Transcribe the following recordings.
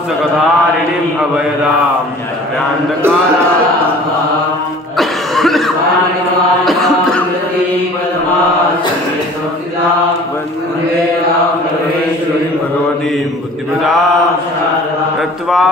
पुस्तकधारिणीं अभयदां वन्दे परमेश्वरीं भगवतीं बुद्धिप्रदां नत्वा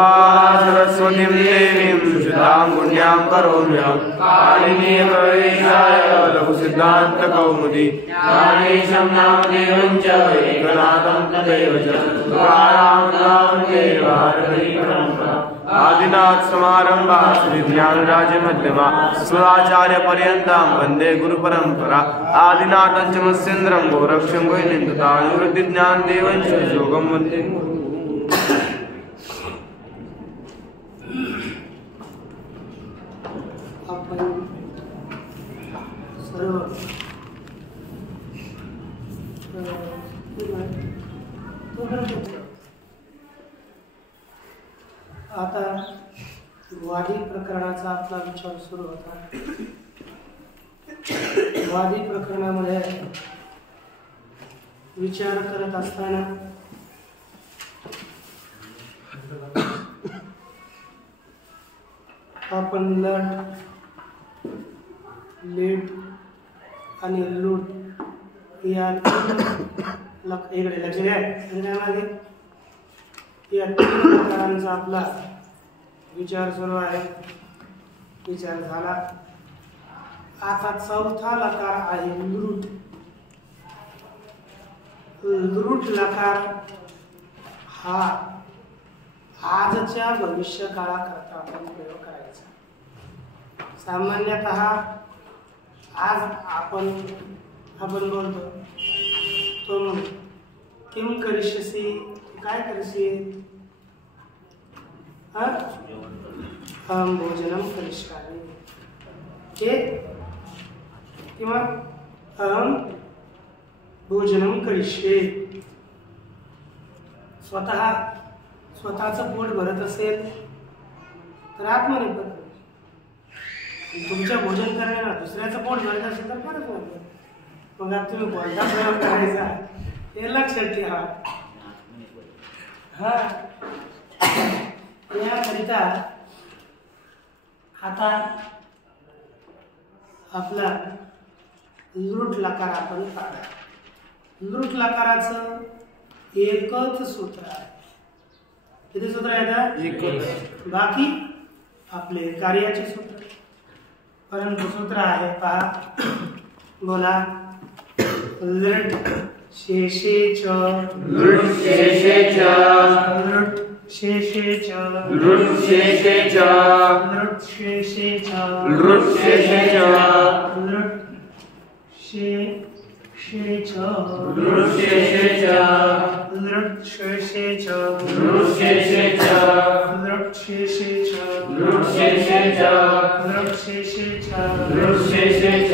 सरस्वतीं देवीं शुद्धां पुण्यां करोम्यहं पाणिनीयप्रवेशाय लघुसिद्धान्तकौमुदी ज्ञानेशं नामदेवं च एकनाथं तदेव च तुकारां नामदेव हरिपरम्परा आदिनाथ समारंभा श्रीज्ञानराजमध्यमा अस्मदाचार्यपर्यन्तां वन्दे गुरुपरम्परा आदिनाथं च मत्स्येन्द्रं गोरक्षं गोविन्दं ज्ञानदेवं च योगं वन्दे आता वादी प्रकरणाचा आपला विचार सुरू होता। वादी प्रकरणामध्ये विचार करत असताना आपण लट, लीट आणि लूट या इकडे लक्ष द्या। या तीन प्रकारांचा आपला विचार सुरू आहे। विचार झाला। आता चौथा लकार आहे लृट। लृट लकार हा आजच्या भविष्य काळाकरता आपण प्रयोग करायचा। सामान्यतः आज आपण बोलतो तुम किम करिष्यसि, काय करशील? हम भोजनम करिष्यामि किंवा अहम भोजनम करिष्ये। स्वतःचं पोट भरत असेल तर आत्मनिर्भर, तुमच्या भोजन करण्याला दुसऱ्याचं पोट भरत असेल तर परत नाही। मग आता तुम्ही कोणता प्रयोग करायचा हे लक्षात ठेवा। याकरिता आता आपला लृट लकार आपण पाहूया। लृट लकाराचं एकच सूत्र आहे। किती सूत्र आहेत? एकच। बाकी आपले कार्याचे सूत्र, परंतु सूत्र आहे पहा, बोला। लृट शेषे च, लृट शेषे च, लृट शेषे च, लृट शेषे च, लृट शेषे च, लृट शेषे च, लृट शेषे च, लृट शेषे च, लृट शेषे च, लृट शेषे च, लृट शेषे च, लृट शेषे च, लृट शेषे च, लृट शेषे च।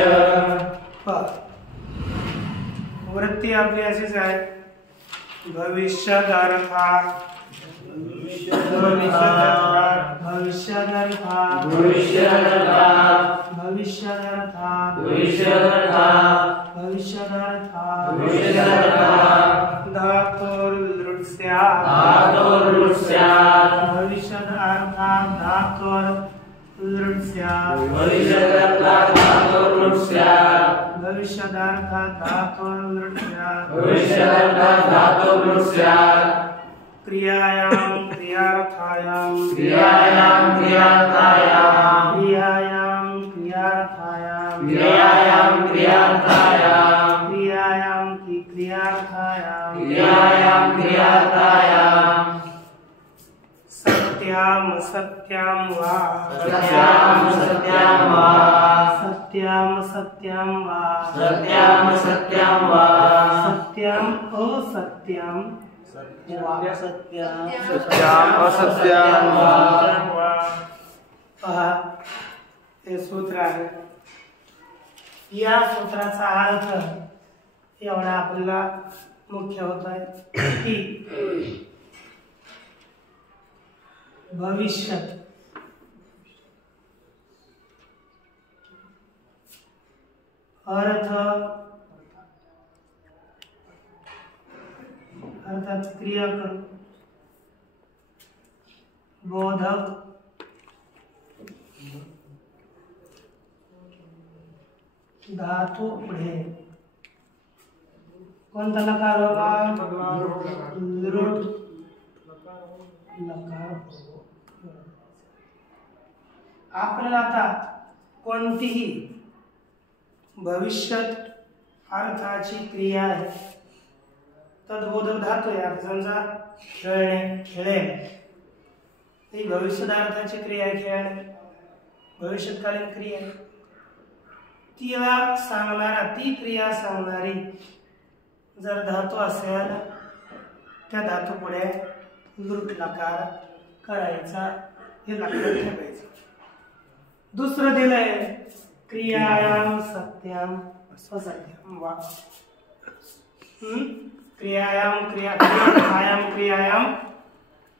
वृत्ती आपली अशीच आहे। भविष्यादार्थात, भविष्यादार्थात, भविष्यादार्थात, भविष्यादार्थात, भविष्यादार्थात, भविष्यादार्थात, भविष्यादार्थात, भविष्यादार्थात, धातोर्लृट स्यात्, धातोर्लृट स्यात्, भविष्यादार्थात धातोर्लृट स्यात्, भविष्यादार्थात धातोर्लृट स्यात्, भविष्यादार्थात धातोर्लृट स्यात्, भविष्यादार्थात धातोर्लृट स्यात्। क्रियायां क्रियार्थायां, क्रियायां क्रियार्थायां, क्रियायां क्रियार्थायां, क्रियायां क्रियार्थायां, क्रियायां की क्रियार्थायां, क्रियायां क्रियार्थायां, सत्यां सत्यां वा, सत्यां सत्यां वा, सत्यां सत्यां वा, सत्यां सत्यां वा, सत्यां असत्यां सत्यां असत्यां वा। पहा, हे सूत्र आहे। या सूत्राचा अर्थ एवढा आपल्याला मुख्य होत आहे की भविष्यात अर्थ अर्थात क्रिया करू बोधक धातू पुढे कोणता लकार होगा? लृट लकार. आपल्याला आता कोणतीही भविष्यात अर्थाची क्रिया आहे तद्बोधक धातू आहे. आता समजा खेळणे, खेळेल, ही भविष्यार्थाची क्रिया आहे. खेळणे भविष्यकालीन क्रिया आहे. तिला सांगणारा, ती क्रिया सांगणारी जर धातू असेल त्या धातू पुढे लृट लकार करायचा, हे लक्षात ठेवायचं. दुसरं दिलंय क्रियायाम सत्याम असत्याम वा. क्रियायाम क्रियायाम क्रियायाम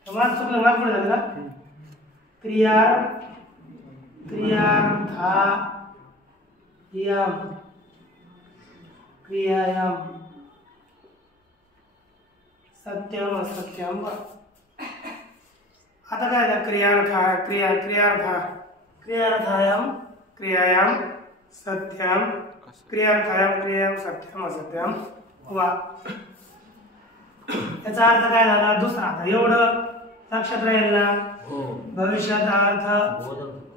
माग चुकलं, माग पुढे झालं का? क्रियायाम सत्यम असत्यम वा. आता काय झालं? क्रियायाम सत्यम क्रियायाम सत्यम असत्यम वा. याचा अर्थ काय झाला? दुसरा. आता एवढं लक्षात राहील ना? भविष्यात अर्थ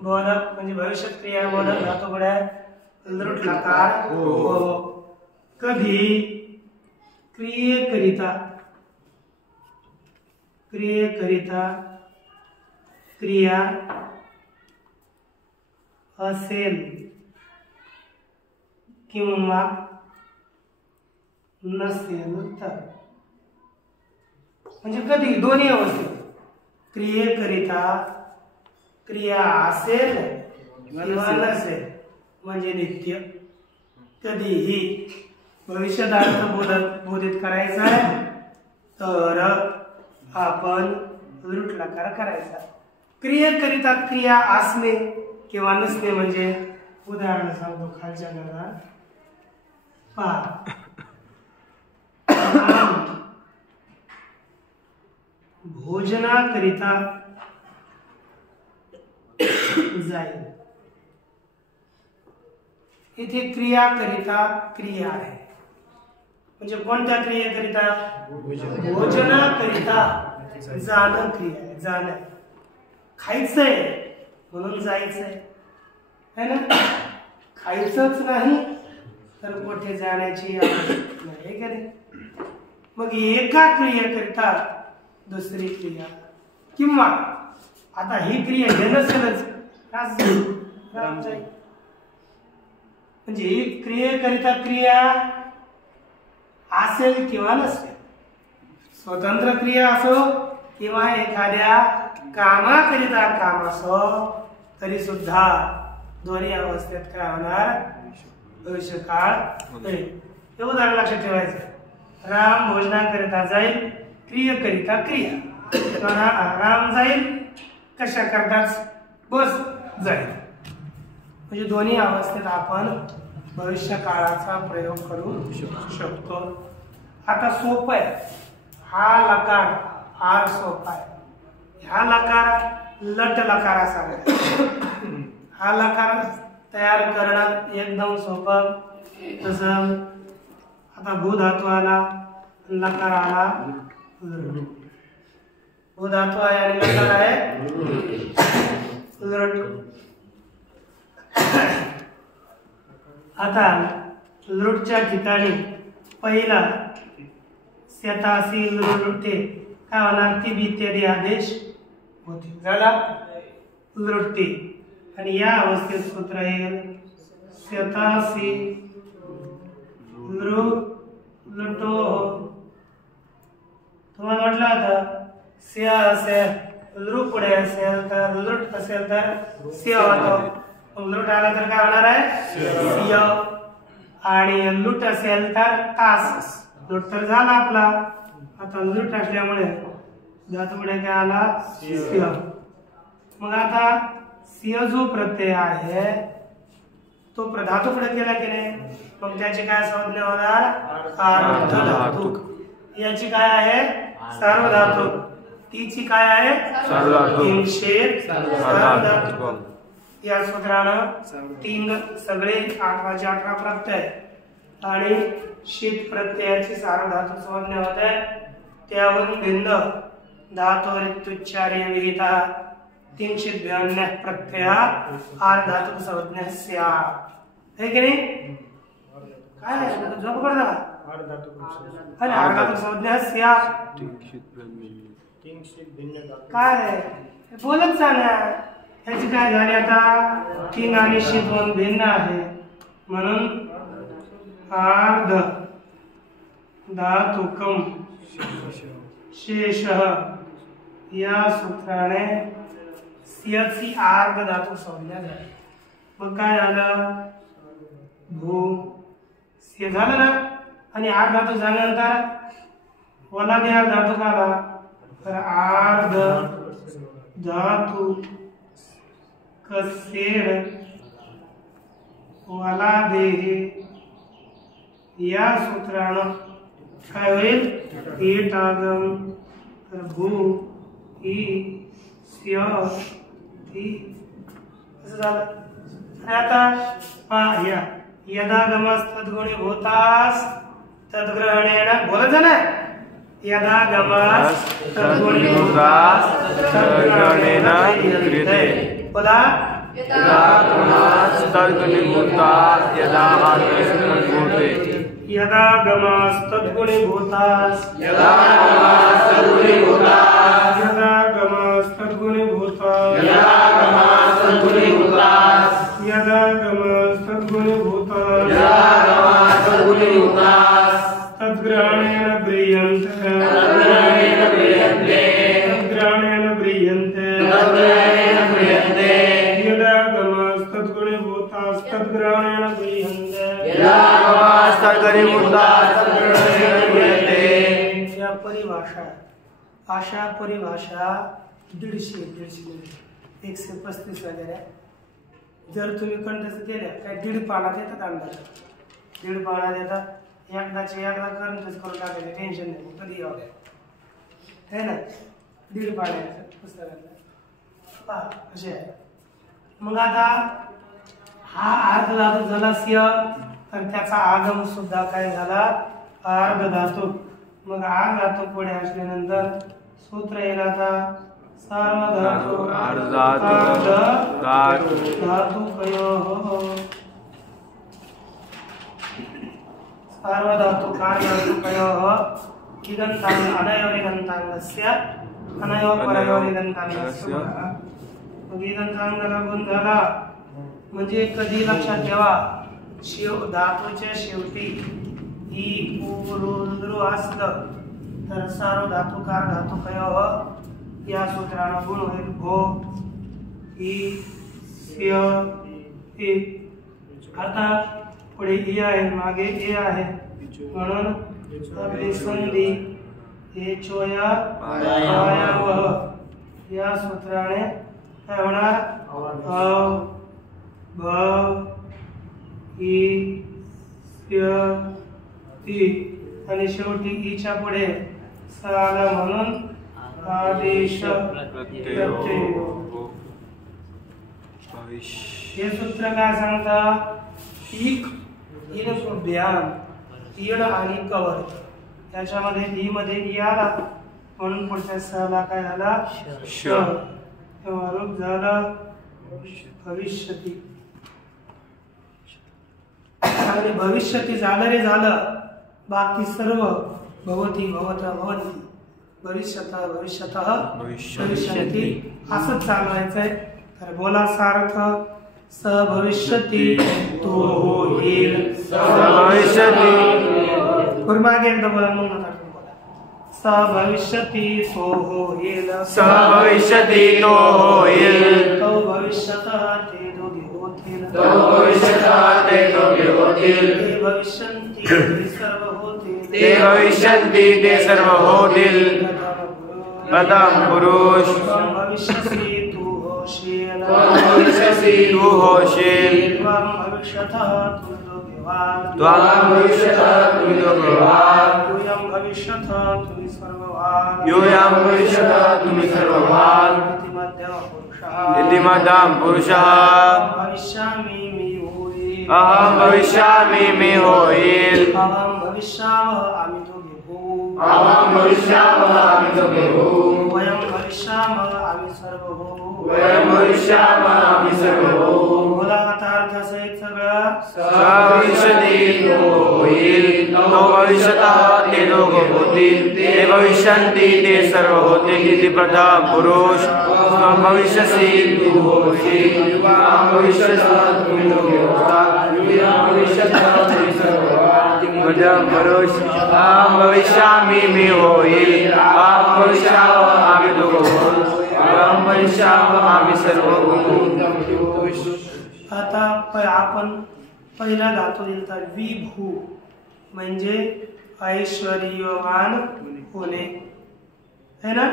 बोधक म्हणजे भविष्यात क्रिया बोधक धातू पुढे लृट लकार. कधी क्रियेकरिता क्रिया असेल किंवा नसेल तर, म्हणजे कधी दोन्ही अवस्थेत क्रियेकरिता क्रिया असेल किंवा नसेल म्हणजे नित्य. कधीही भविष्यात बोधित करायचा आहे तर आपण लृट लकार करायचा. क्रियेकरिता क्रिया असणे किंवा नसणे म्हणजे उदाहरण सांगतो खालच्या घरात पहा. भोजनाकरिता जाईल. इथे क्रियाकरिता क्रिया आहे, म्हणजे कोणत्या क्रियेकरिता? भोजनाकरिता जाणं क्रिया आहे. जाणं, खायचंय म्हणून जायचंय है ना? खायचंच नाही तर कुठे जाण्याची आवश्यकता नाही का नाही? मग एका क्रियेकरिता दुसरी क्रिया, किंवा आता ही क्रिया हे नसेलच राम जाईल. म्हणजे क्रियेकरिता क्रिया असेल किंवा नसेल, स्वतंत्र क्रिया असो किंवा एखाद्या कामाकरिता काम असो, तरी सुद्धा दोन्ही अवस्थेत काय होणार? भविष्यकाळ होईल. हे उदाहरण लक्षात ठेवायचं. राम भोजनाकरिता जाईल, क्रियेकरिता क्रिया. राम जाईल कशा करताच? बस जाईल. म्हणजे दोन्ही अवस्थेत आपण भविष्य काळाचा प्रयोग करू शकतो. आता सोपं आहे. हा लकार फार सोपा आहे. ह्या लकार लट लकारासारखा. हा लकार तयार करणं एकदम सोपं. तसं आता भू धातू आला, लकार आला, भू धातू आहे आणि लकार आहे लृट. आता लृटच्या ठिकाणी पहिला स्यतासी लृटे काय होणार? ती इत्यादी आदेश होते. झाला लृटे. आणि या अवस्थेत सूत्र येईल स्यतासी लृटो. तुम्हाला म्हटलं होतं स्या असेल, लृ पुढे असेल तर लृट असेल तर स्य होतो. लृट आला तर काय होणार आहे? स्य. आणि लुट असेल तर तास. लुट तर झाला आपला. आता लुट असल्यामुळे धातू पुढे काय आला? स्य. मग आता स्य जो प्रत्यय आहे तो धातू पुढे केला की नाही, मग त्याची काय संज्ञा होणार? अर्ध धातू. याची काय आहे? सार्वधातुक. तीची काय आहे सार्वधातुक. 300 सार्वधातुकम. या सूत्रानं तीन सगळे 18 प्रत्यय आणि शीत प्रत्ययाची सार्वधातुक संज्ञा होते. त्यावरून भिन्न धातोरित्युच्चार्य विहिता 392 प्रत्यया आर्धातुक संज्ञा स्यात्. है की नाही? काय आहे झोप करता आणि आर्धातुक संज्ञा स्यात् काय आहे बोलत जाण्या. ह्याची काय झाली आता किंग आणि शीत दोन भिन्न आहे म्हणून आर्ध धातुकम शेष या सूत्राने स्याची आर्ध धातुक संज्ञा झाली. मग काय झालं भू स्या झालं ना आणि आर्ध धातुक झाल्यानंतर वलादी आर्ध धातुक आला तर आर्ध धातु कसेड वाला देहे या सूत्रानं काय होईल ईट आगम तर भू ही स्य ती असं झालं. आणि आता या यदागमस तद्गुणी भूतास तद्ग्रहणेन बोलत जा ना. यदागमस तद्गुणी भूतास तद्ग्रहणेन क्रियते. बोला यदागमस तद्गुणी भूतास् यदा आत्मसंभूते. यदागमस तद्गुणी भूतास यदागमस तद्गुणी भूतास् यदागमस तद्गुणी भूतास यदागमस तद्गुणी भूतास् यदागमस तद्गुणी भूतास यदागमस तद्गुणी भूतास् तद्ग्रहणेन ब्रियन्ते तद्ग्रहणेन ब्रियन्ते तद्ग्रहणेन ब्रियन्ते तद्ग्रहणेन ब्रियन्ते यदागमस तद्गुणी भूतास तद्ग्रहणेन ब्रियन्ते यदागमस तद्गुणी भूतास् तद्ग्रहणेन ब्रियन्ते. या परिभाषा अशा परिभाषा 150 वगैरे जर तुम्ही कंठस्थ केल्या काय 1.5 पानात येतात अंदाज 1.5 पानात येतात एकदा कंठस्थ करून टाकायचे टेन्शन नाही कधी यावं है ना 1.5 पानाचं पुस्तकातलं असे आहे. मग आता हा अर्ध धातू झाला स्य तर त्याचा आगम सुद्धा काय झाला अर्ध धातू. मग अर्ध धातू पुढे असल्यानंतर सूत्र येईल आता सार्वधातु धातुकयोः सार्वधातुकार्धातुकयोः इदन्ताङ्ग अनयोनिदन्ताङ्गस्य अनयोपरयोनिदन्ताङ्गस्य. मग इदन्ताङ्ग लागून झाला म्हणजे कधी लक्षात ठेवा धातूच्या शेवटी ही ऊ असलं तर सार्वधातुकार धातुकयोः या सूत्रानं गुण होईल भो ई स्य इ. आता पुढे ई आहे मागे ए आहे म्हणून आपली संधी हे चोया पायावह या सूत्राने काय होणार अ भ ई स्य इ आणि शेवटी ईच्या पुढे स आला म्हणून आदेश प्रत्यय. हे सूत्र काय सांगता इक इन ब्यान इड आणि कवर त्याच्यामध्ये ई मध्ये ई आला म्हणून पुढच्या सहला काय झाला श तेव्हा रूप झालं भविष्यती. आणि भविष्यती झालं रे झालं बाकी सर्व भवती भवत भवंती भविष्यत भविष्यतः भविष्यति असंच चालवायचंय. तर बोला सार्थ स भविष्यति तो होईल स भविष्यति. बरं मागे एकदा बोला मग नका बोला. स भविष्यति तो होईल स भविष्यति तो होईल. तो भविष्यतः ते दोघे होतील तो भविष्यतः ते दोघे होतील. ते भविष्यन्ति ते सर्व होतील ते भविष्यन्ति ते सर्व होतील. प्रथम पुरुष भविष्यसि तू होशील भविष्यसि तू होशील. त्वं भविष्यतः तू दोघे व्हाल त्वं भविष्यतः तू दोघे व्हाल. यूयं भविष्यथ तुम्ही सर्व व्हाल यूयं भविष्यत तुम्ही सर्व व्हाल इति मध्यम पुरुषः भविष्यामि मी होईल अहं भविष्यामि मी होईल अहं भविष्यामः आम्ही दोघे होऊ अहं भविष्यामः आम्ही दोघे होऊ वयं भविष्यामः आम्ही सर्व होऊ वयं भविष्यामः आम्ही सर्व होऊ बोला आता अर्थासहित सगळं भविष्यति तो होईल तो भविष्यतः ते दोघं होतील ते भविष्यन्ति ते सर्व होतील इति प्रथम पुरुष त्वं भविष्यसि तू होशील युवां भविष्यतः तुम्ही दोघे होताल युवां भविष्यतः तुम्ही सर्व होताल मध्यम पुरुष अहं भविष्यामि मी होईल अहं भविष्यामः आम्ही दोघं होईल अहं भविष्यामः आम्ही सर्व होऊ आता आपण पहिला धातू दिलता विभू म्हणजे ऐश्वर्यवान होणे है ना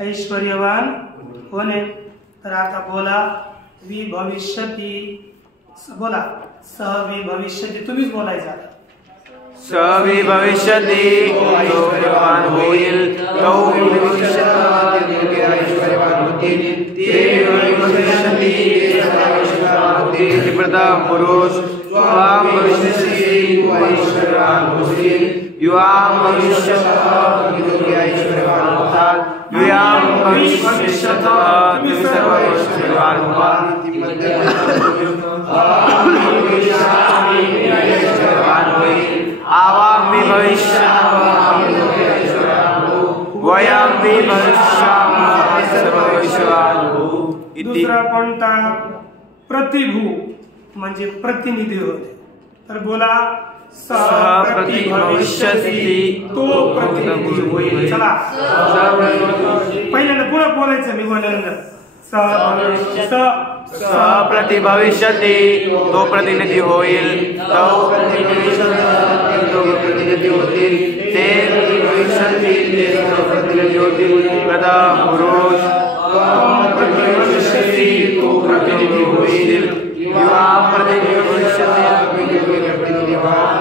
ऐश्वर्यवान होणे तर आता बोला विभविष्यति बोला सह विभविष्यति तुम्हीच बोलायचा सवि भविष्यति तो ऐश्वर्यवान होईल तो भविष्यतः ते दोघे ऐश्वर्यवान होतील ते भविष्यन्ति ते सर्व ऐश्वर्यवान होतील इति प्रथम पुरुष त्वं भविष्यसि तू ऐश्वर्यवान होशील युवां भविष्यतः तुम्ही दोघे ऐश्वर्यवान होताल युवां भविष्यतः तुम्ही सर्व ऐश्वर्यवान व्हाल इति मध्यम ऐश्वर्यवान होईल आवामि भविष्यामः वयं भविष्यामः सर्व ऐश्वर्यवान होऊ इति दुसरा कोणता प्रतिभू म्हणजे प्रतिनिधी होते तर बोला सह प्रतिभविष्यति तो प्रतिनिधी होईल चला पहिल्यांदा पुन्हा बोलायचं मी बोलल्यानंतर सह प्रतिभविष्यति तो प्रतिनिधी होईल तो प्रतिनिधी होतील ते भविष्यन्ति ते सर्व प्रतिनिधी होतील प्रथम पुरुष त्वं प्रतिभविष्यसि तू प्रतिनिधी होईल युवां प्रतिभविष्यति प्रतिनिधी व्हाल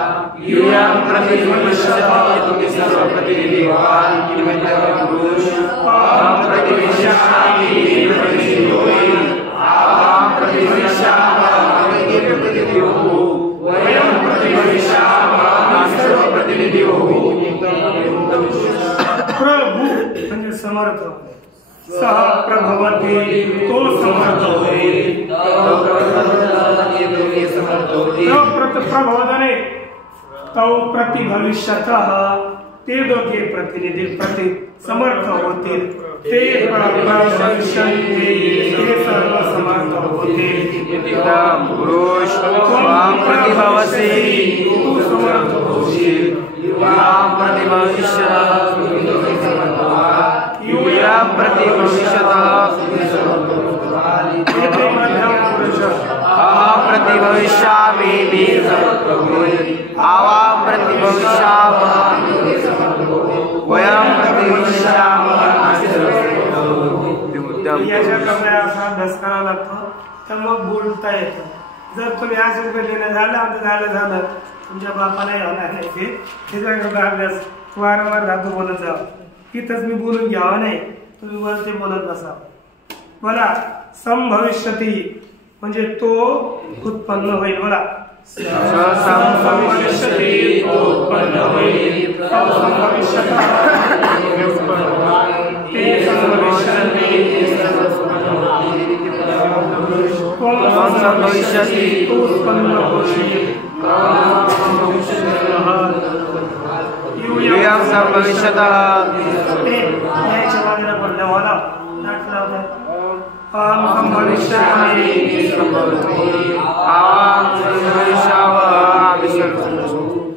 युवां प्रतिभविष्यति तुम्ही सर्व प्रतिनिधी व्हाल इति मध्यम पुरुष त्वं प्रतिभविष्यामि प्रतिनिधी होईल अहं प्रतिभविष्यामः आम्ही प्रतिनिधी होऊ वयं प्रतिभविष्यामः आम्ही सर्व प्रतिनिधी होऊ प्रभू म्हणजे समर्थ सह प्रभवती तो समर्थ होईल प्रभवदने तौ प्रतिभविष्यतः ते दोघे प्रतिनिधी प्रति समर्थ होतील ते भविष्यन्ति ते सर्व समर्थ होतील इति पुरुष त्वं प्रतिभवसि तू समर्थ होशील युवां प्रतिभविष्यतः युवां प्रतिभविष्यतः अहं प्रतिभविष्यामि मी आवां प्रतिभविष्यामः वयं प्रतिभविष्यामः याच्या कपड्या असा अभ्यास करावा लागतो तर मग बोलता येतं जर तुम्ही असेच बोललेलं झालं आमचं झालं तुमच्या बापालाही होणार नाही ते त्याच्याकरता अभ्यास वारंवार धातू बोलत जावं इथंच मी बोलून घ्यावं नाही तुम्ही वरती बोलत बसा बोला संभविष्यती म्हणजे तो उत्पन्न होईल बोला संभविष्यति तो उत्पन्न होईल ते संभविष्यन्ति संभविष्यति तो उत्पन्न होईल युयं संभविष्यतः याच्या बाजूला पडलं मला नाट लावलं अहं संभविष्यामि आवां संभविष्यामः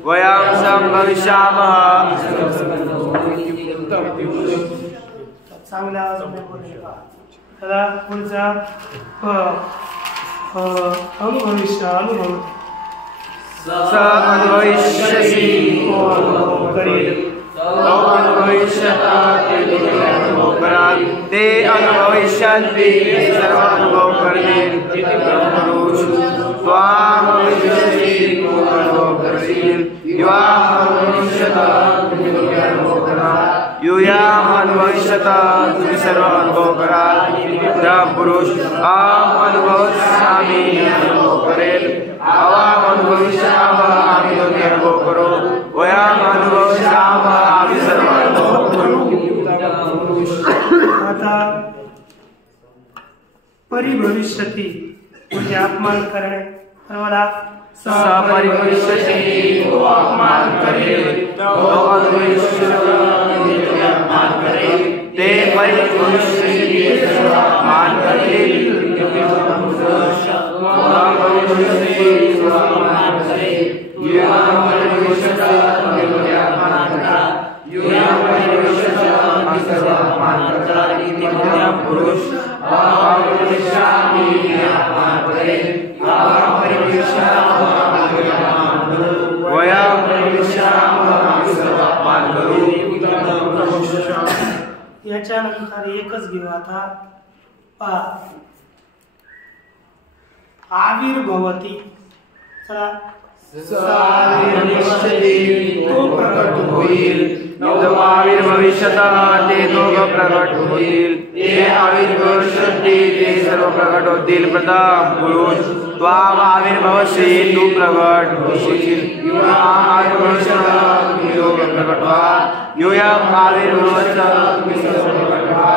वयं संभविष्यामः चांगल्या आवाजाने बोलले त्याला पुढचा अनुभव स अनुभविष्यसि करील ते अनुभविष्यन्ति सर्व अनुभव करतील इति पुरुष त्वां भविष्यसि तू अनुभव करशील युवां भविष्यतः यूयाम अनुभविष्यतः तुम्ही सर्व अनुभव करा प्रथम पुरुष आम अनुभवस्यामी अनुभव करेल आवाम अनुभविष्यामः आम्ही दोघे अनुभव करू वयाम अनुभवस्यामः आम्ही सर्व अनुभव करू. आता परिभविष्यती म्हणजे अपमान करणे. सर्वाला सपरिभविष्यति तो अपमान करेल तो अपमान करेल ते परिभविष्यति अपमान करेल पुरुष याच्यानंतर एकच घेऊ आता. पहा आविर्भवती. चला तो प्रकट होईल आविर्भविष्यतः ते दोघ प्रकट होतील ते आविर्भविष्यति ते सर्व प्रकट होतील. प्रथम पुरुष त्वाम आविर्भवसि तू प्रकट होशील आविर्भविष्यतः तुम्ही दोघ प्रकट व्हा यूयम आविर्भवसः तुम्ही सर्व प्रकट व्हा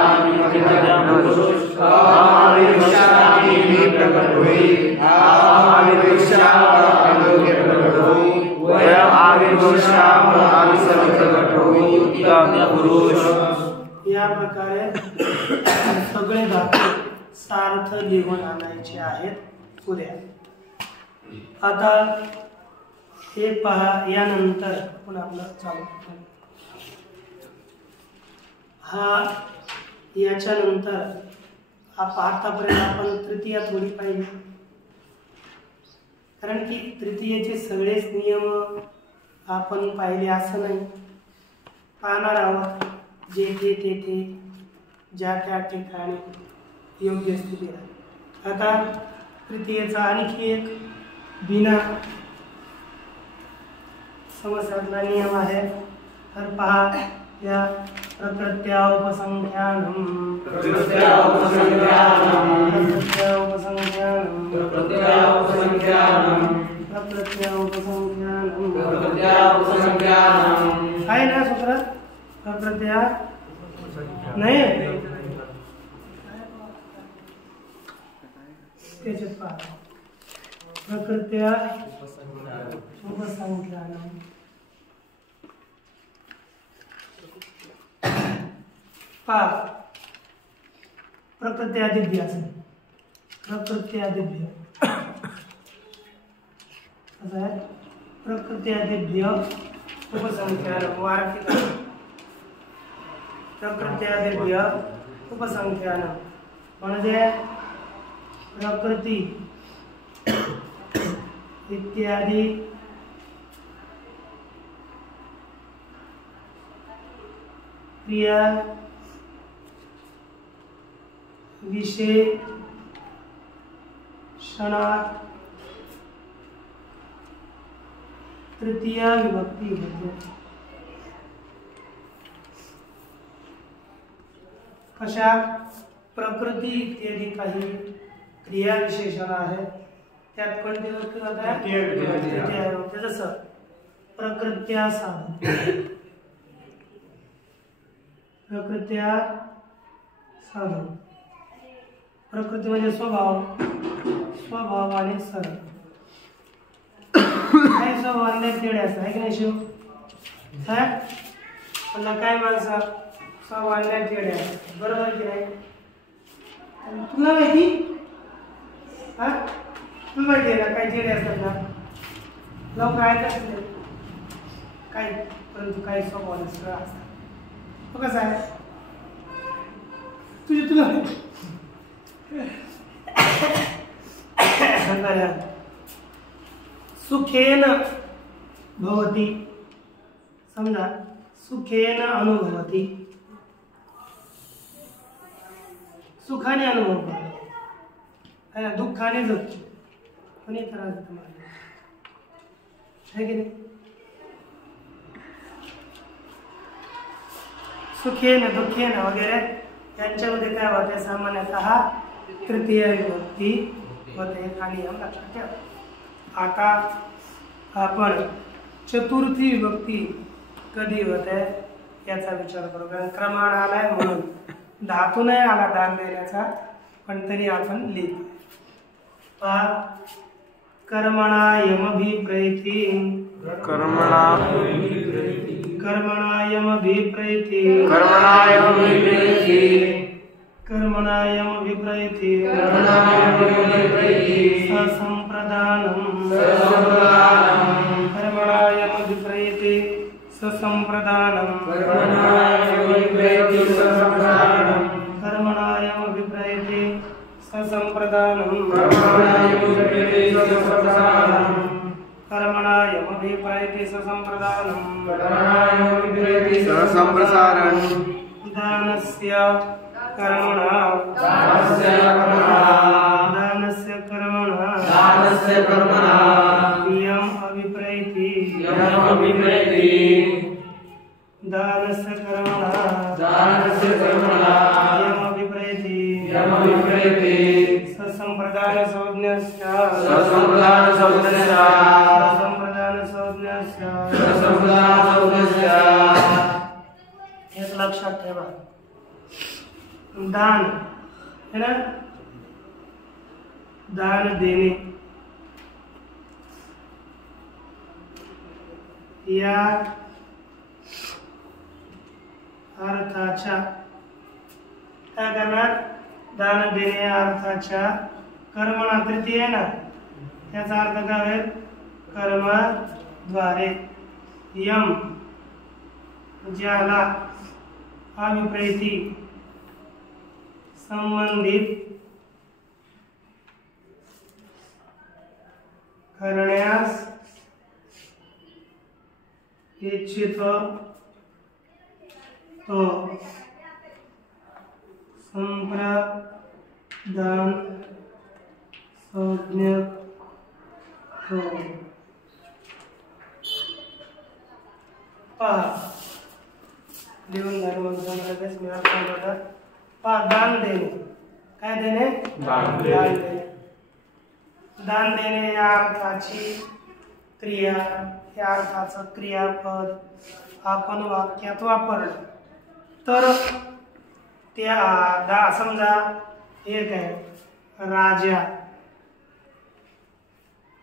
आविर्भविष्यामि मी प्रकट होईल आविर्भविष्यामः आम्ही प्रकट होऊ वयम आविर्भविष्यामः आम्ही सर्व प्रकट होऊ. उत्तम पुरुष. या प्रकारे सगळे धातू सार्थ लिहून आणायचे आहेत उद्या. आता हे पहा. यानंतर आपण आपलं चालू हा याच्यानंतर आतापर्यंत आपण तृतीया थोडी पाहिली, कारण की तृतीयेचे सगळेच नियम आपण पाहिले असं नाही. पाहणार आहोत जेथे तेथे ज्या त्या ठिकाणी योग्य स्थिती आहे. आता तृतीयेचा आणखी एक बिना समस्यातला नियम आहे. तर पहा या प्रकृत्या उपसंख्यानम आहे ना सूत्र. प्रकृत्या नाही त्याच्यात पहा प्रकृत्या उपसंख्यानम. पहा प्रकृत्यादिभ्य असेल. प्रकृत्यादिभ्य असं आहे. प्रकृत्यादिभ्य उपसंख्यानम वार्तिक. प्रकृत्यादिभ्य उपसंख्यानम म्हणजे प्रकृती इत्यादी क्रिया विशेषणात तृतीया विभक्ती होते. कशा प्रकृती इत्यादी काही क्रिया विशेषण आहेत त्यात कोणती वस्तू जातात तृतीया विभक्ती. जसं प्रकृत्या साधू. प्रकृत्या साधू प्रकृती म्हणजे स्वभाव. स्वभावाने सरळ काही स्वभावाने तेढे असं आहे की नाही शिव. मला काय माणसा स्वभावाने तेढे असतात बरोबर की नाही. तुला माहिती तुला माहिती आहे ना काही तेढे असतात ना लोक ऐकत नाही काही, परंतु काही स्वभावाने सरळ असतात. तो कसा आहे तुला सुखेन भवती. समजा सुखेन अनुभवती. सुखाने अनुभव करतो है ना. दुःखाने जगतो कोणी त्रास तुम्हाला है की नाही. सुखेन दुःखेन वगैरे यांच्यामध्ये काय होते सामान्यतः तृतीय विभक्ती होते आणि हे लक्षात ठेवा. आता आपण चतुर्थी विभक्ती कधी होते याचा विचार करू. कारण क्रमाण आलाय म्हणून धातू नाही आला दान देण्याचा, पण तरी आपण लिहितो. कर्मणा यमभिप्रैति कर्मणा कर्मणा यमभिप्रैति कर्मणा यमभिप्रैति कर्मणा यमभिप्रैति ससंप्रदानं कर्मणा यमभिप्रैति ससंप्रदानं कर्मणा यमभिप्रैति ससंप्रदानं कर्मणा यमभिप्रैति ससंप्रदानं कर्मणा यमभिप्रैति ससंप्रदानं संप्रसारण दानस्य कर्मणा दानस्य कर्मणा यम अभिप्रैति दानस्य कर्मणा यम अभिप्रैति ससंप्रदान संज्ञस्य एक लक्षात ठेवा. दान है ना, दान देणे या अर्थाच्या काय करणार, दान देणे या अर्थाच्या कर्मणा तृतीय आहे ना, त्याचा अर्थ काय होईल, कर्माद्वारे यम ज्याला अभिप्रेती संबंधित करण्यास इच्छितो तो संप्रदान संज्ञ हो. लिहून झालं लगेच मी अर्थ बघा. दान देणे, काय देणे, दान देणे. दान देणे या अर्थाची क्रिया, या अर्थाचं क्रियापद आपण वाक्यात वापरलं तर त्या समजा एक आहे, राजा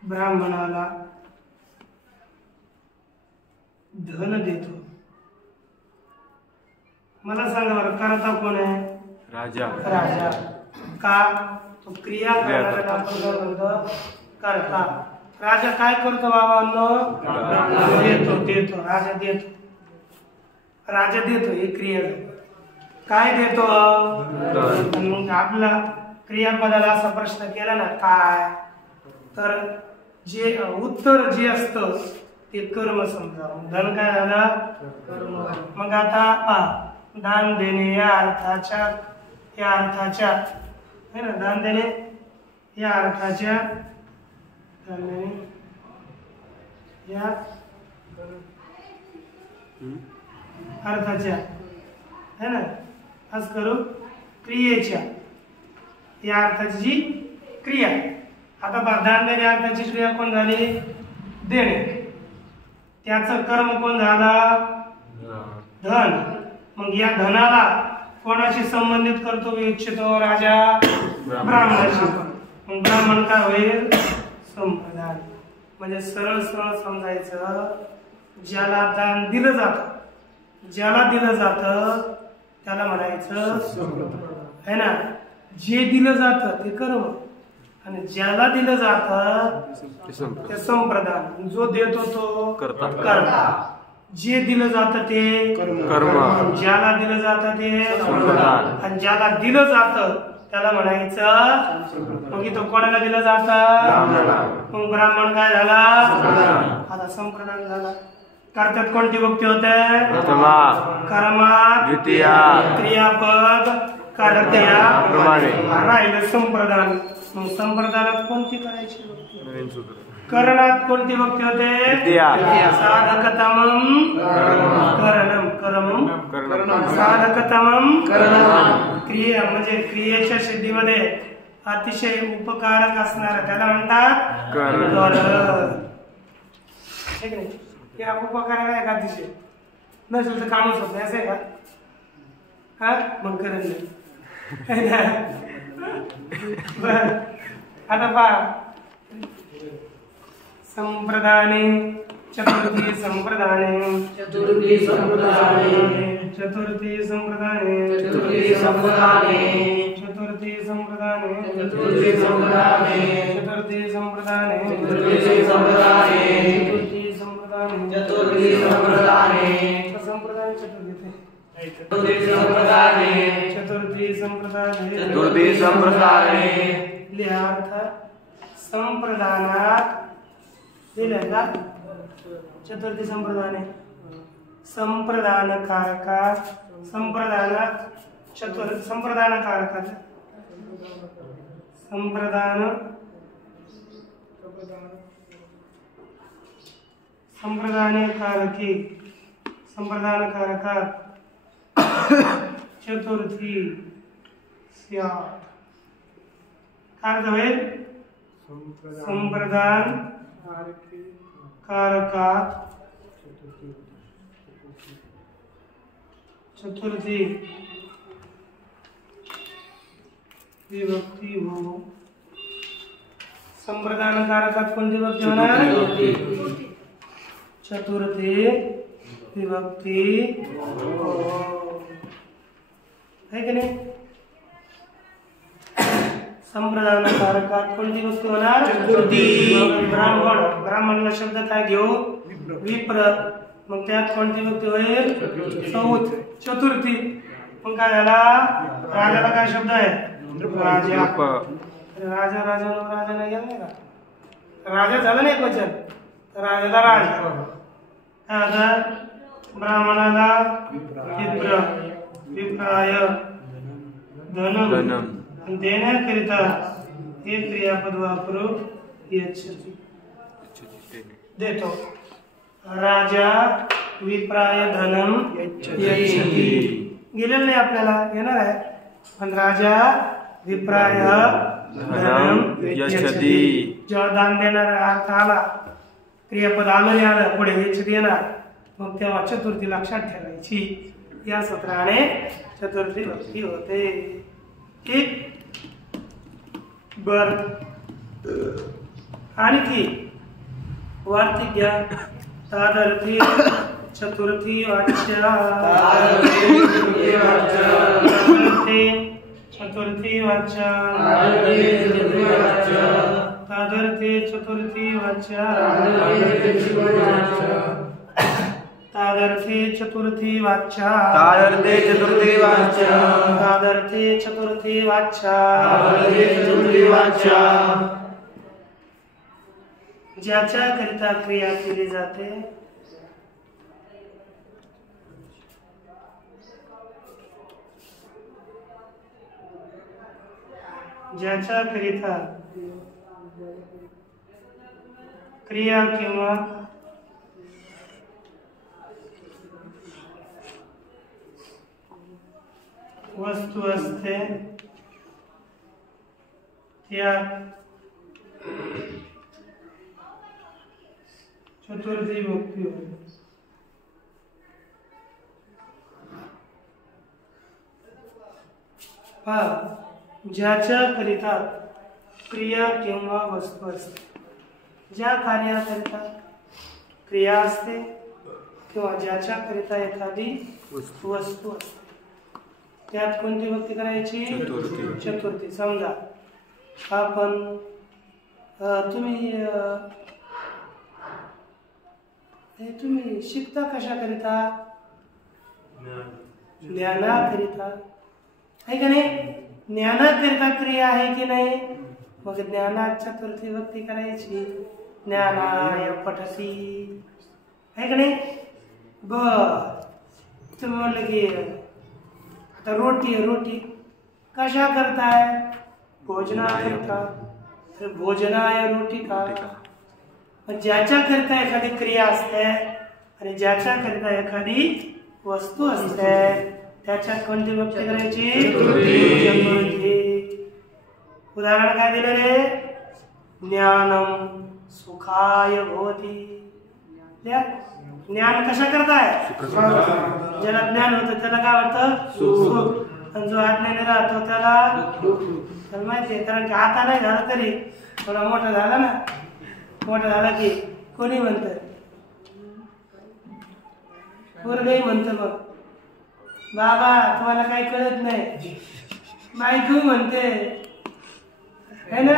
ब्राह्मणाला धन देतो. मला सांगा बरं, करता कोण आहे, राजा. राजा का, तो क्रिया करणाऱ्याला आपण काय म्हणतो, करता. राजा काय करतो बाबांनो, देतो. राजा देतो, राजा देतो, ही क्रिया काय देतो. मग आपला क्रियापदाला असा प्रश्न केला ना काय, तर जे उत्तर जे असतं ते कर्म समजा. धन काय झालं, मग आता दान देणे या अर्थाच्या है ना, दान देणे या अर्थाच्या है ना, आज करू क्रियेच्या या अर्थाची जी क्रिया. आता दान देणे अर्थाची क्रिया कोण झाली, देणे. त्याचं कर्म कोण झाला, धन. मग या धनाला कोणाशी संबंधित करतो इच्छितो, राजा ब्राह्मणाशी. मग ब्राह्मण काय होईल, संप्रदान. म्हणजे सरळ सरळ समजायचं, ज्याला दान दिलं जातं, ज्याला दिलं जातं त्याला म्हणायचं है ना. जे दिलं जातं ते कर्म आणि ज्याला दिलं जातं ते संप्रदान. जो देतो तो कर्ता. जे दिलं जातं ते कर्म, ज्याला दिलं जातं ते संप्रदान, आणि ज्याला दिलं जातं त्याला म्हणायचं. मग इथं कोणाला दिलं जातं, मग ब्राह्मण काय झाला, आता संप्रदान झाला. कर्त्यात कोणती विभक्ती होते, कर्मात द्वितीया क्रियापद कर्त्या राहिलं संप्रदान. मग संप्रदानात कोणती करायची विभक्ती, करणात कोणती विभक्ती होते, साधकतमं करणं, कर्मं साधकतमं उपकारकतमं करणं. क्रिया म्हणजे क्रियेच्या सिद्धीमध्ये अतिशय उपकारक असणार त्याला म्हणतात करण. ठीक आहे, या उपकारक आहे का अतिशय नसेल तर कामच होत नाही असं आहे का? हा मग करण नाही. बर आता पहा संप्रदाने चतुर्थी संप्रदाने चतुर्थी संप्रदाने चतुर्थी संप्रदाने चतुर्थी संप्रदाने चतुर्थी संप्रदाने चतुर्थी संप्रदाने चतुर्थी संप्रदाने चतुर्थी संप्रदाने चतुर्थी संप्रदाने चतुर्थी संप्रदाने संप्रदान चतुर्थी चतुर्थी संप्रदाने चतुर्थी संप्रदाने चतुर्थी संप्रदाने लिहार्थ संप्रदानात दिलं का चतुर्थी संप्रदाने संप्रदानकारकात संप्रदानात संप्रदानकारकात संप्रदानकारकी संप्रदानकारकात चतुर्थी स्यात्. काय अर्थ होईल? संप्रदान कारकात चतुर्थी विभक्ती हो. संप्रदान कारकात कोणती विभक्ती होणार? चतुर्थी विभक्ती है की नाही? संप्रदान कारकात कोणती विभक्ती होणार? चतुर्थी. ब्राह्मणला शब्द काय घेऊ? विप्र. मग त्यात कोणती विभक्ती होईल? चौथ. चतुर्थी. मग काय झाला? राजाला काय शब्द आहे? राजा. राजा राजा राजा नाही गेला का? राजा झालं नाही वचन, राजाला राज. काय होता? ब्राह्मणाला विप्र, विप्राय धनम. देण्याकरिता हे क्रियापद वापरू यच्छति. देतो. राजा विप्राय धनम यच्छति. गेलेलं नाही आपल्याला, येणार आहे. पण राजा विप्राय धनम यच्छति. जेव्हा दान देणारा अर्थ आला, क्रियापद आलं नाही आलं पुढे यच्छति येणार, मग तेव्हा चतुर्थी लक्षात ठेवायची. या सूत्राने चतुर्थी भक्ती होते. ठीक. बर आणखी वार्तिक घ्या. तादर्थी चतुर्थी वाच्या चतुर्थी वाच्या तादर्थी चतुर्थी वाच्या तादर्थी चतुर्थी वाच्या तादर्थे चतुर्थी वाच्या तादर्थी चतुर्थी वाच्या चतुर्थी वाच्या ज्याच्या करिता क्रिया केली जाते ज्याच्या करिता क्रिया किंवा वस्तू असते त्या चतुर्थी भक्ती होते. ज्याच्या करिता क्रिया किंवा वस्तू असते, ज्या कार्याकरिता क्रिया असते किंवा ज्याच्या करिता एखादी वस्तू असते, त्यात कोणती भक्ती करायची? चतुर्थी. समजा आपण तुम्ही शिकता कशाकरिता? ज्ञानाकरिता आहे का नाही? ज्ञानाकरिता क्रिया आहे की नाही? मग ज्ञानात चतुर्थी भक्ती करायची. ज्ञानाय पठसी आहे का नाही? बर तुम्ही म्हणलं की आता रोटी आहे, रोटी कशा करताय? भोजनाकरिता. तर भोजनाय रोटी का? ज्याच्या करिता एखादी क्रिया असते आणि ज्याच्या करिता एखादी वस्तू असते त्याच्यात कोणती विभक्ती करायची? चतुर्थी. चतुर्थी. उदाहरण काय दिलं रे? ज्ञानम सुखाय भवती. ज्ञान कशा करताय? ज्याला ज्ञान होतं त्याला काय वाटतं? सुख. आणि जो अज्ञानी राहतो त्याला माहितीये, कारण की आता नाही झाला तरी थोडा मोठा झाला ना, मोठा झाला की कोणी म्हणत, पोरगही म्हणतं मग बाबा तुम्हाला काही कळत नाही, बायको म्हणते है ना,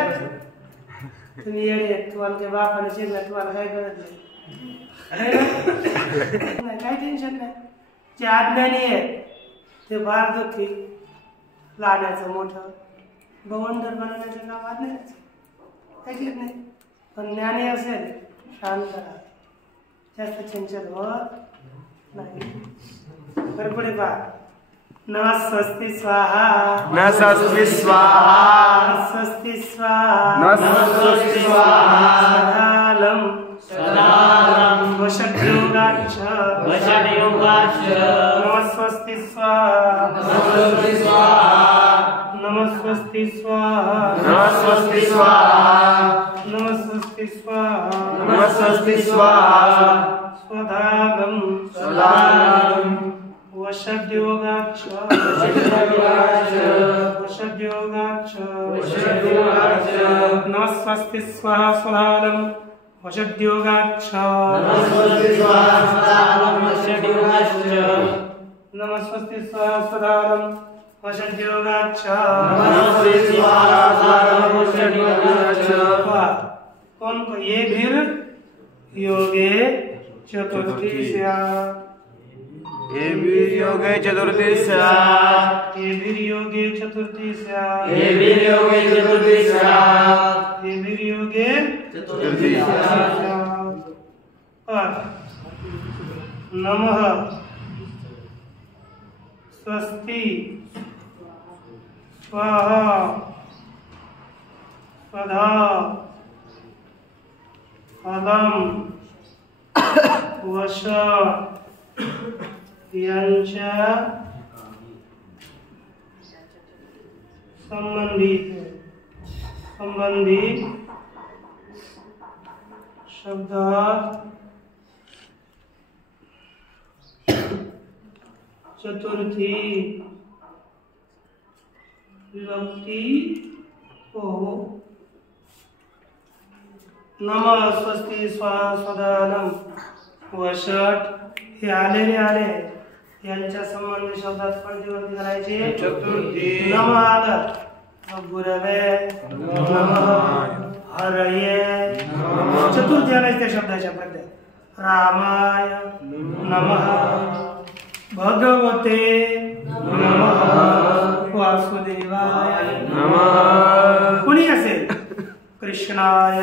तुम्ही येडे, तुम्हाला ते बापाने शिकला, तुम्हाला काही कळत नाही, काही टेन्शन नाही. जे अज्ञानी आहे ते फार दुःखी, लहानाचं मोठं गवंडर बनवण्याचं काम अज्ञानाचं, ऐकलं नाही. पण ज्ञानी असेल शांत राहा, जास्त चंचल होत नाही. तर पुढे पहा, नमस्वस्ति स्वाहा, नमस्वस्ति स्वाहा, नमस्वस्ति स्वाहा, नमस्वस्ति स्वाहा, सदालं सदालं वशद्योगाच्छ वशद्योगाच्छ नमस्वस्ति स्वाहा, नमस्वस्ति स्वाहा, नमस्वस्ति स्वाहा, नमस्वस्ति स्वाहा, नमस्वस्ति स्वाहा, नमस्वस्ति स्वाहा, स्वधालं सदालं वशद्योगाच्छ वशद्योगाच्छ वशद्योगाच्छ वशद्योगाच्छ नमस्वस्ति स्वाहा स्वधालं वशद्योगाच्छ नमस्वस्ति स्वाहा सदालं वशद्योगाच्छ नमस्वस्ति स्वाहा स्वधालं वशद्योगाच्छ नमस्वस्ति स्वाहा सदालं वशद्योगाच्छ कौन को ये भीर योगे चतुर्थी स्यात्, ये वीर्योगे चतुर्थी स्यात्, ये भीर योगे चतुर्थी स्यात्, ये वीर्योगे चतुर्थी स्यात्, ये भीर योगे चतुर्थी स्यात्। और नमः स्वस्ति स्वाहा स्वधा अदम वश यांच्या संबंधित शब्दात चतुर्थी विभक्ती हो. नमः स्वस्ति स्वाहा स्वधानं वषट हे आलेले आले, यांच्या संबंधी शब्दात कोणती विभक्ती करायची? चतुर्थी. नमः आलं, गुरवे नमः, हरये चतुर्थी आलाय त्या शब्दाच्या मध्ये. रामाय नमः, भगवते नमः, वासुदेवाय नमः, कोणी असेल, कृष्णाय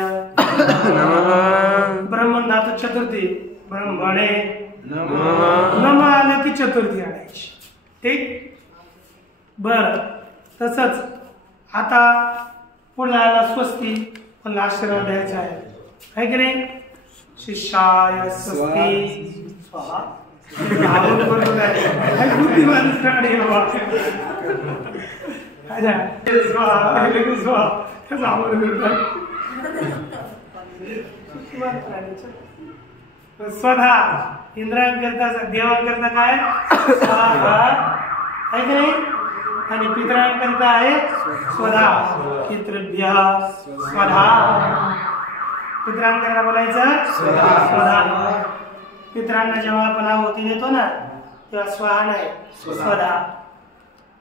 नमः, ब्रह्मण धातू चतुर्थी, ब्रह्मणे नमः, नमः आले की चतुर्थी आणायची. ठीक, बर. तसंच आता पुढे आला स्वस्ती, पण आशीर्वाद द्यायचा आहे की नाही? शिष्याय स्वस्ती स्वाहा. आवड करून काय बुद्धिमान प्राणी बाबा. अच्छा, स्वाहा स्वाहा त्याचा आवड करतात. स्वधा इंद्रांकरता देवांकरता काय स्वाहा आहे की नाही, आणि पितरांकरता आहे स्वधा. पितृभ्य स्वधा, पितरांकरता बोलायचं स्वधा. पितरांना जेव्हा आपण आहुती देतो ना तेव्हा स्वाहा नाही स्वधा.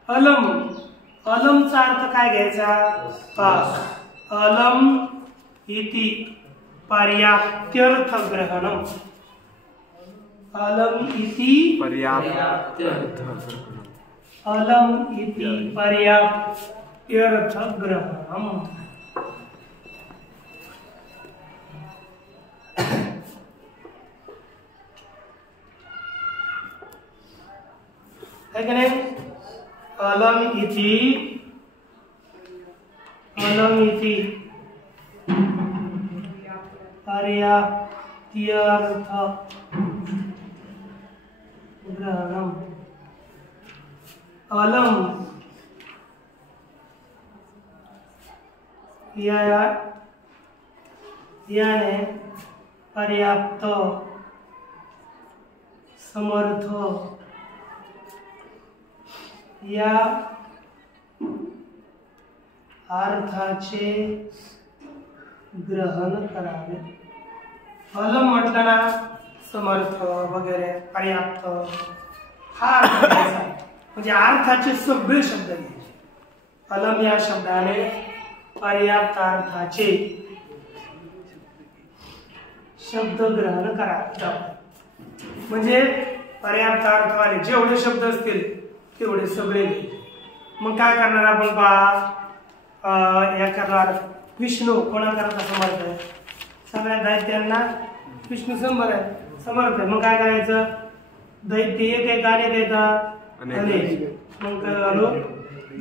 अलम, अलमचा अर्थ काय घ्यायचा? अलम इति पर्याप्त्यर्थ ग्रहणम. अलम इति पर्याप्त, अलम इति पर्याप्त्यर्थ ग्रहणम. है कि नहीं? अलम इति पर्याप्त्यर्थ ग्रहणम. अलम याने पर्याप्त, समर्थ या अर्थाचे ग्रहण करावे. अलम म्हटलं ना, समर्थ वगैरे, पर्याप्त हा अर्थ घ्यायचा. म्हणजे अर्थाचे सगळे शब्द घ्यायचे. अलम या शब्दाने पर्याप्त अर्थाचे शब्द ग्रहण करावे. म्हणजे पर्याप्त अर्थवाले जेवढे शब्द असतील तेवढे सगळे. मग काय करणार आपण पहा, या करणार विष्णू कोणाकरता समर्थ आहे, सगळ्या दैत्यांना विष्णू समर्थ आहे. मग काय करायचं, दैत्य एक एक अनेक येतात अनेक. मग काय झालो,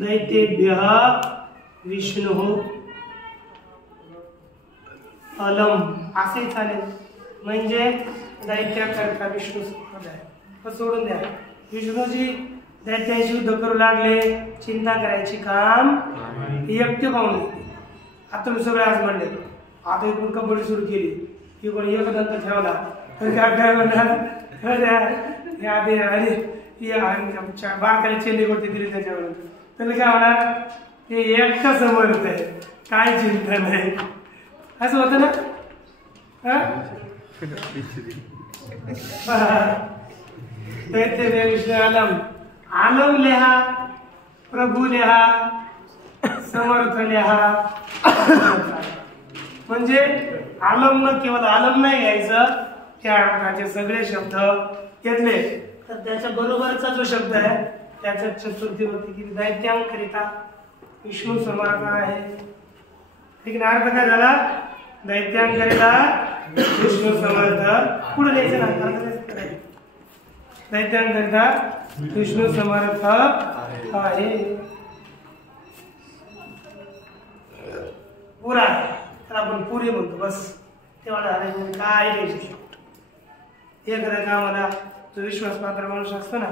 दैत्येभ्य विष्णू अलम असे चालेल. म्हणजे दैत्याकरता विष्णू समर्थ आहे. सोडून द्या, विष्णूजी दैत्यांशी युद्ध करू लागले, चिंता करायची काम एकटे पाहून घेतले. आता तुम्ही सगळे आज म्हणले, आता इकडून कबड्डी सुरू केली, इकडून एक दंत ठेवला तर काय म्हणणार, बारकाली चेंडी कोणती दिली त्याच्यावर, तर काय होणार, ते एकटा समर्थ आहे, काय चिंता नाही. असं होतं ना. दैत्य विष्णू अलम, आलम लिहा, प्रभू लिहा, समर्थ लिहा. म्हणजे आलम न केवळ आलम नाही घ्यायचं, त्या अर्थाचे सगळे शब्द घेतले तर त्याच्या बरोबरचा जो शब्द आहे त्याच्या चतुर्थी होती की दैत्यांकरिता विष्णू समर्थ आहे. ठीक ना. अर्थ काय झाला, दैत्यांकरिता विष्णू समर्थ. पुढे लिहायचं ना, दैत्यांकरिता विष्णू समर्थ आहे. पुरा त्याला आपण पुरे म्हणतो. बस तेवढा झालं, काय घ्यायचं. एखाद्या कामाला जो विश्वासपात्र माणूस असतो ना,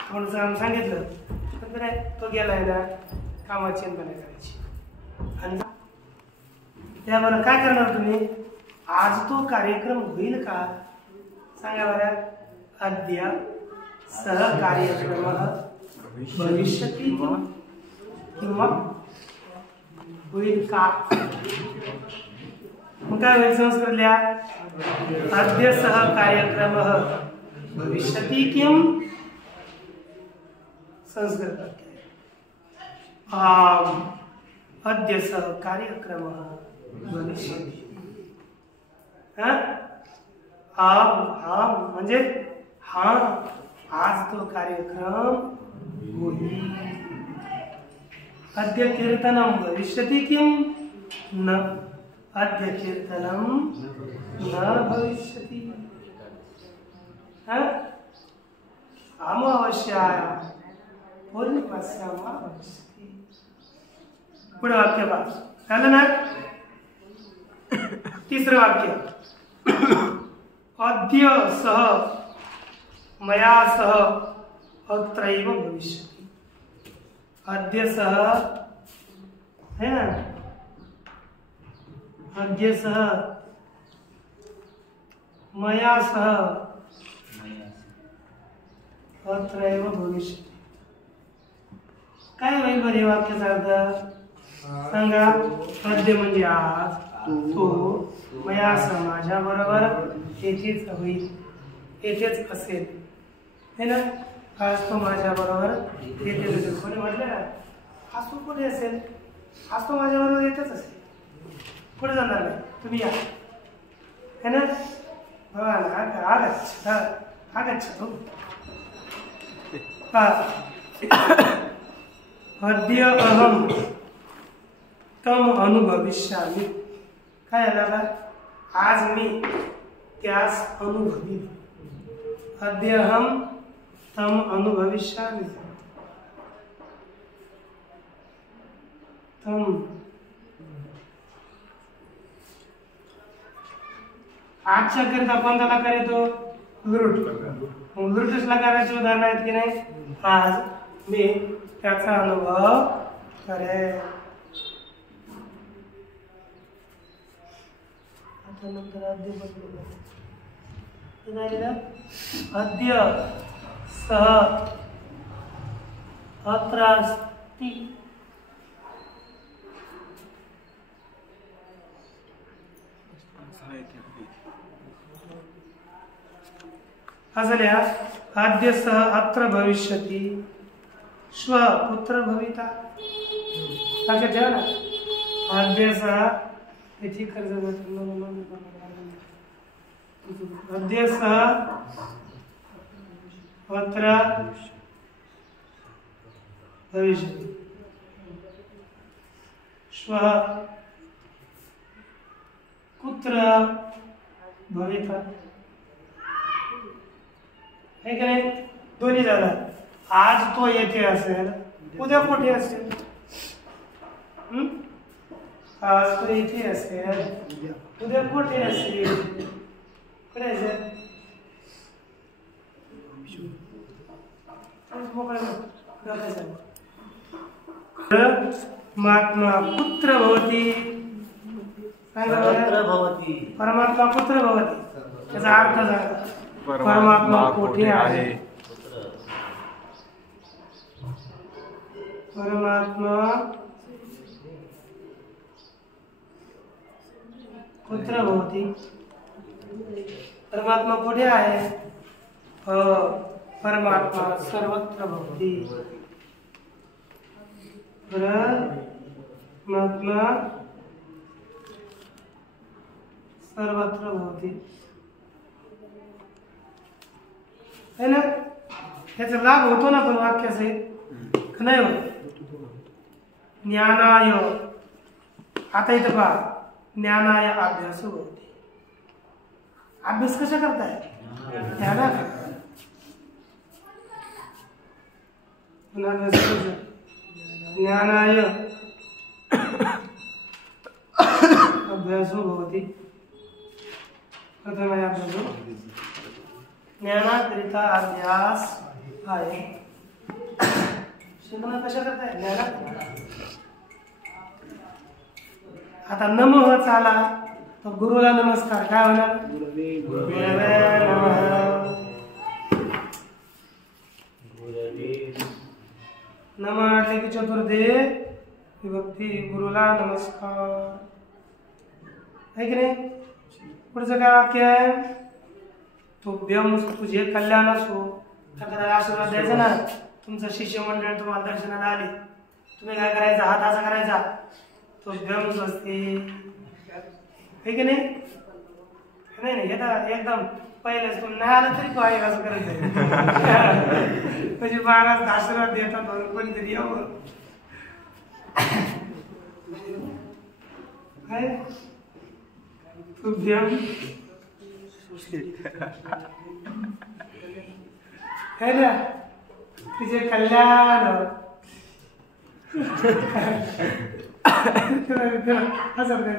आपण सांगितलं तर तो गेलाय ना, कामाची चिंता नाही करायची. आणि त्याबरोबर काय करणार तुम्ही, आज तो कार्यक्रम होईल का सांगा बरं. अद्य सह कार्यक्रम भविष्यती किंवा होईल का. मग काय होईल, संस्कृत लिहा, अद्य सह कार्यक्रम भविष्यती किम. संस्कृत अद्य सह कार्यक्रम भविष्यती. म्हणजे हा आज तो कार्यक्रम होईल. अद्य कीर्तनम भविष्यति किम न, अद्य कीर्तनम न भविष्यति. अमावस्याय पौर्णिमास्याम भविष्यति. पुढे वाक्य पहा, झालं ना. तिसरं वाक्य, अद्य सह मया सह अत्रैव भविष्यति. अद्य सह है ना, अद्य सह मया सह अत्रैव भविष्यति. काय होईल बरे वाक्याचा अर्थ सांगा. अद्य म्हणजे आज, तो मया सह माझ्या बरोबर येथेच होईल, येथेच असेल है ना. आज तो माझ्या बरोबर येथेच असेल. कोणी म्हटलं ना, आज तो कुठे असेल, आज तो माझ्या बरोबर येतच असेल, पुढे जाणार नाही. तुम्ही या है ना. आगच्छतु. अद्य अहम तम अनुभविष्यामि. काय झालं, आज मी त्यास अनुभवी. अद्य अहम तम अनुभविष्यामि. तम आजच्या करिता कोणता लकार येतो, लृट. लृटच लकाराचे उदाहरण आहेत की नाही. आज मी त्याचा अनुभव करेन. आता नंतर अद्य अद्य सह अत्र अस्ति. असल्या आद्य सह अत्र भविष्यति. श्व पुत्र भविता. लक्षात ठेवा ना. आद्य सह याची कर्ज अद्य सह अत्र भविष्यति. श्व कुत्र भविता. हे की नाही. दोन्ही झालं. आज तो येथे असेल, उद्या कुठे असेल. आज तो येथे असेल, उद्या कुठे असेल. कुठे असेल. महात्मा पुत्र भवती. परमात्मा पुत्र भवती. त्याचा अर्थ झाला परमात्मा कोठे आहे. परमात्मा पुत्र भवती. परमात्मा कुठे आहे. परमात्मा सर्वत्र भवती. परमात्मा सर्वत्र भवती. है ना. त्याचा लाभ होतो ना पण वाक्याचे नाही होत. ज्ञानाय. आता इथं पहा. ज्ञानाय अभ्यास होते. अभ्यास कशा करताय. ज्ञानाय अभ्यास होती. प्रथम अभ्यास. ज्ञानाकरिता अभ्यास आहे. शिकणं कशा करताय. ज्ञाना. आता नमः चाला तर गुरुला नमस्कार. काय होणार. नमः म्हटले की चतुर्थे विभक्ती. गुरुला नमस्कार. है की नाही. पुढचं काय वाक्य आहे. तुभ्यम तुझे कल्याण असो. एखाद्याला आशीर्वाद द्यायचा ना. तुमचं शिष्यमंडळ तुम्हाला दर्शनाला आले. तुम्ही काय करायचं. हात असा करायचा. तुभ्यम स्वस्ती. है की नाही. नाही नाही. हे एकदम पहिलेच तुम्ही नाही आलं तरी तो आहे असं करायचं. म्हणजे महाराज आशीर्वाद देतात म्हणून कोणीतरी यावं. तुभ्यम है ना. तुझे कल्याण.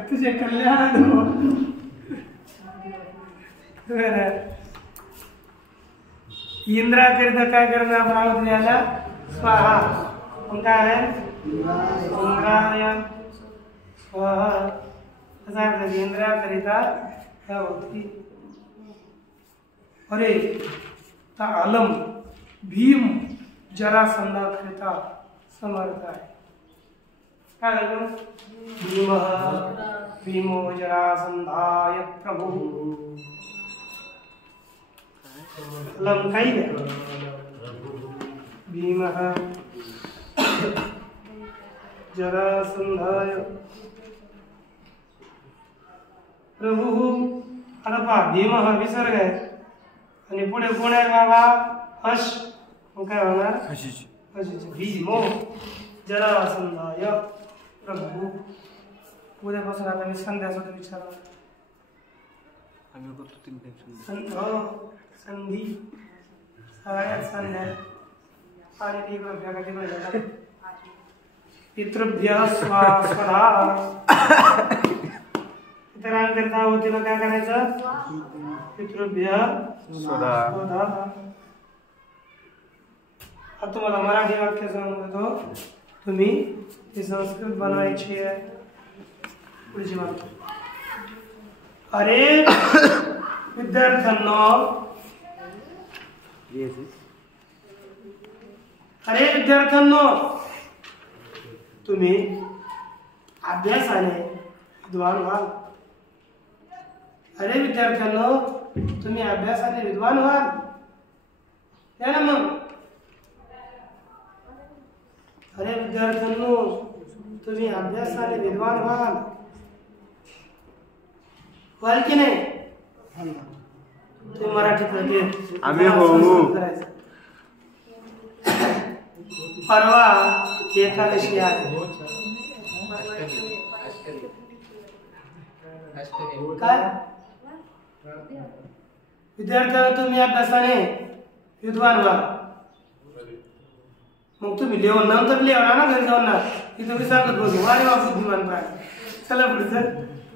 तुझे कल्याण. इंद्राकरिता काय करणार. प्रावत याला स्वाहा. मग काय आहे. इंद्राय स्वाहा. इंद्राकरिता होती. अरे अलम भीम जरासंधाकरिता समर्थ आहे. काय झालं. भीम भीमो जरासंधाय प्रभू. अलम काही नाही. भीम जरासंधाय प्रभू. आता पहा. भीम हा विसर्ग आहे आणि पुढे कोण आहे बाबा. हश. मग काय होणार. भीमो जरासंधाय प्रभू. उद्यापासून आता मी संध्यासाठी विचारणार. संधी सगळ्यात संध्या. आणि तिकडे पितृभ्य स्वधा. इतरांकरता होतीला काय करायचं. पितृभ्य स्वधा. आता तुम्हाला मराठी वाक्य सांगतो, तुम्ही ते संस्कृत बनवायची आहे. पुढची वाक्य. अरे विद्यार्थ्यांनो, तुम्ही अभ्यासाने विद्वान व्हाल. अरे विद्यार्थ्यांनो, तुम्ही अभ्यासाने विद्वान व्हाल. ना मग अरे विद्यार्थ्यांनो, तुम्ही अभ्यासाने विद्वान व्हाल. व्हाल की नाही? तुम्ही मराठीत लगे आम्ही होऊ. परवा एकादशी आहे. काय विद्यार्थ्यांना तुम्ही अभ्यासाने विद्वान व्हा. मग तुम्ही लिहून नंतर लिहा ना घरी जाऊन ना. इथं मी सांगत बघू वारे वा बुद्धिमान प्राणी. चला पुढे सर.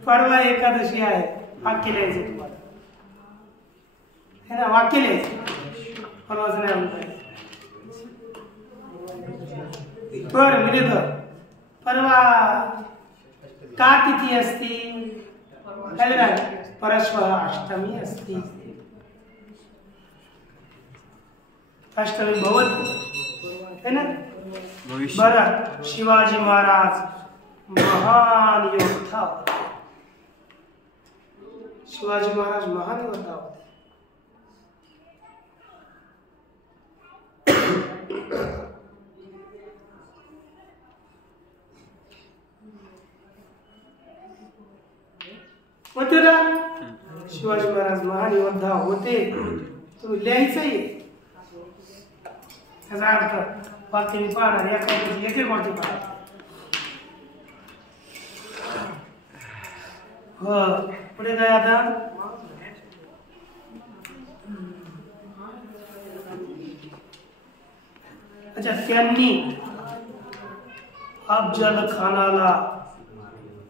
परवा एकादशी आहे. वाक्य लिहायचं तुम्हाला है ना. वाक्य लिहायचं. परवाच नाही आलं पाहिजे. तर मी लिहितो परवा का तिथी असती. परश्व अष्टमी असती. अष्टमी भवती है ना. बरं, शिवाजी महाराज महान योद्धा. शिवाजी महाराज महान योद्धा होते. होते ना. शिवाजी महाराज महान योद्धा होते. तुम्ही लिहायचंय. त्याचा अर्थ वाक्य मी पाहणार. एक एक वाक्य पाहणार. हो पुढे काय आता. अच्छा, त्यांनी अफजल खानाला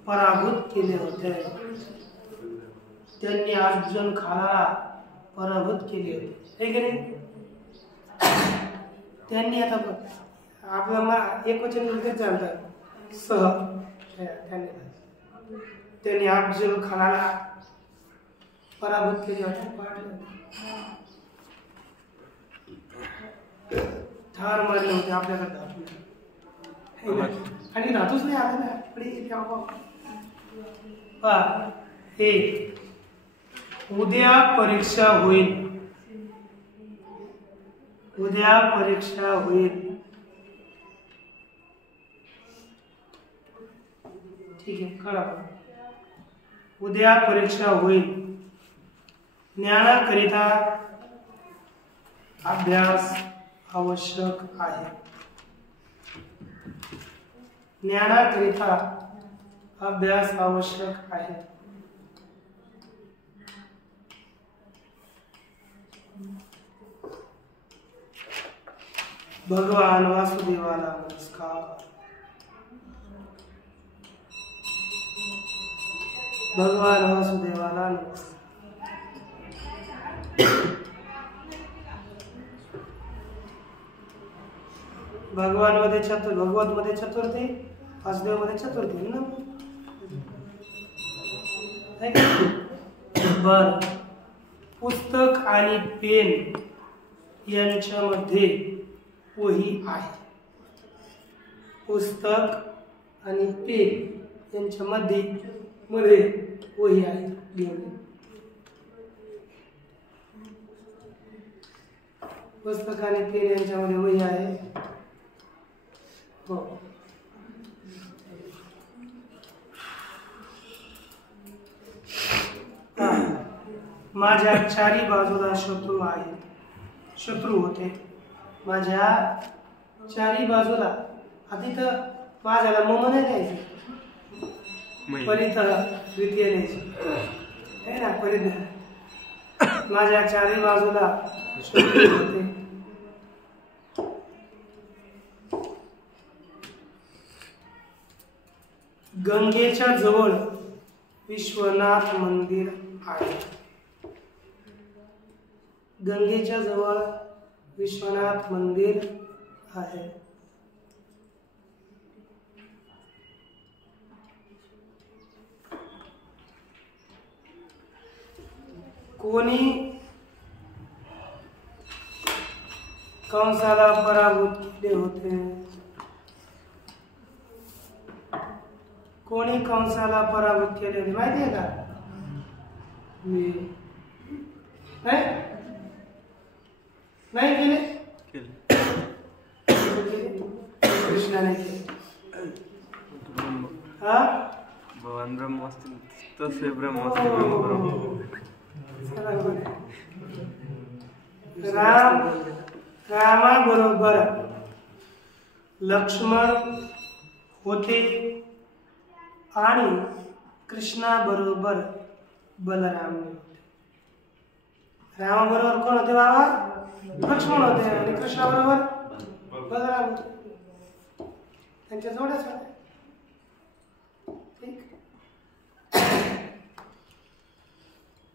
पराभूत केले होते. त्यांनी अफजल खानाला पराभूत केले होते हे की नाही. त्यांनी आता आपला एक वचन लगेच चालतं सह. त्यांनी अफजल खानाला पराभूत केले होते. ठार मारले होते. आपल्याकडे आणि धातूच नाही आला ना. हे उद्या परीक्षा होईल. उद्या परीक्षा होईल. ठीक आहे करा. उद्या परीक्षा होईल. ज्ञानाकरिता अभ्यास आवश्यक आहे. ज्ञानाकरिता अभ्यास आवश्यक आहे. भगवान वासुदेवाला नमस्कार. भगवान वासुदेवाला नमस्कार. भगवान मध्ये भगवत मध्ये चतुर्थी, वासुदेव मध्ये चतुर्थी ना. बर, पुस्तक आणि पेन यांच्यामध्ये वही आहे. पुस्तक आणि पेन यांच्यामध्ये वही आहे. पुस्तक आणि पेन यांच्यामध्ये वही आहे. हो. माझ्या चारी बाजूला शत्रू आहेत. शत्रू होते माझ्या चारी बाजूला. आधी तर माझ्याला मम नाही द्यायचं. परित द्वितीय द्यायचं है ना. परित माझ्या चारी बाजूला शत्रू होते. गंगेच्या जवळ विश्वनाथ मंदिर आहे. गंगेच्या जवळ विश्वनाथ मंदिर आहे. कोणी कंसाला पराभूत केले होते? कोणी कंसाला पराभूत केले होते माहिती आहे का? मी नाही केले. कृष्णाने केले. हा भगवान ब्रह्म असतील तसे ब्रह्म असतील ब्रह्म. रामाबरोबर लक्ष्मण होते आणि कृष्णाबरोबर बलराम होते. रामाबरोबर कोण होते बाबा? लक्ष्मण होते आणि कृष्णाबरोबर बलराम होते. त्यांच्या जोड्याच होत्या. ठीक.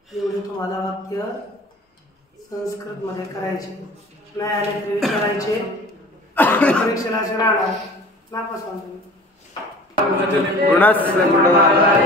एवढे तुम्हाला वाक्य संस्कृत मध्ये करायचे. नाही आले तरी विचारायचे. परीक्षेला असे राहणार नापास होणार. पूर्णस्य पूर्णमादाय